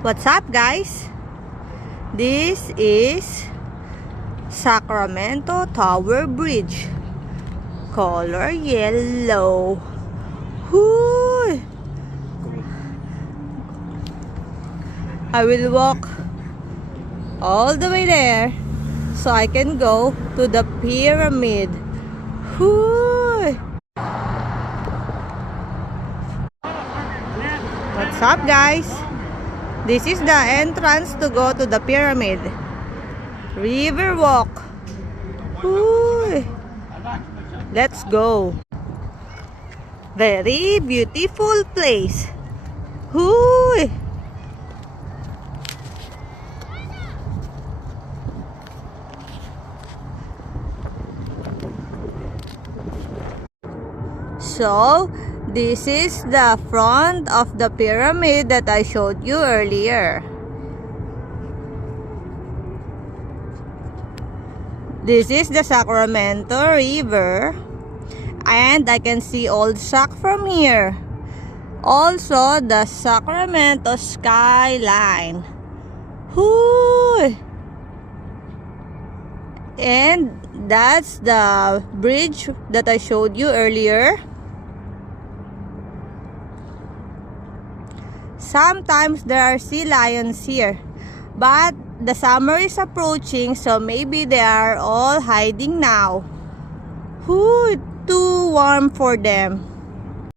What's up, guys? This is Sacramento Tower Bridge. Color yellow. Whoo! I will walk all the way there so I can go to the pyramid. Whoo! What's up, guys? This is the entrance to go to the pyramid. River walk. Whoo! Let's go. Very beautiful place. Whoo! So, this is the front of the pyramid that I showed you earlier. This is the Sacramento River, and I can see Old Sac from here. Also, the Sacramento skyline. Whoo! And that's the bridge that I showed you earlier. Sometimes there are sea lions here, but the summer is approaching, so maybe they are all hiding now. Whoo, too warm for them.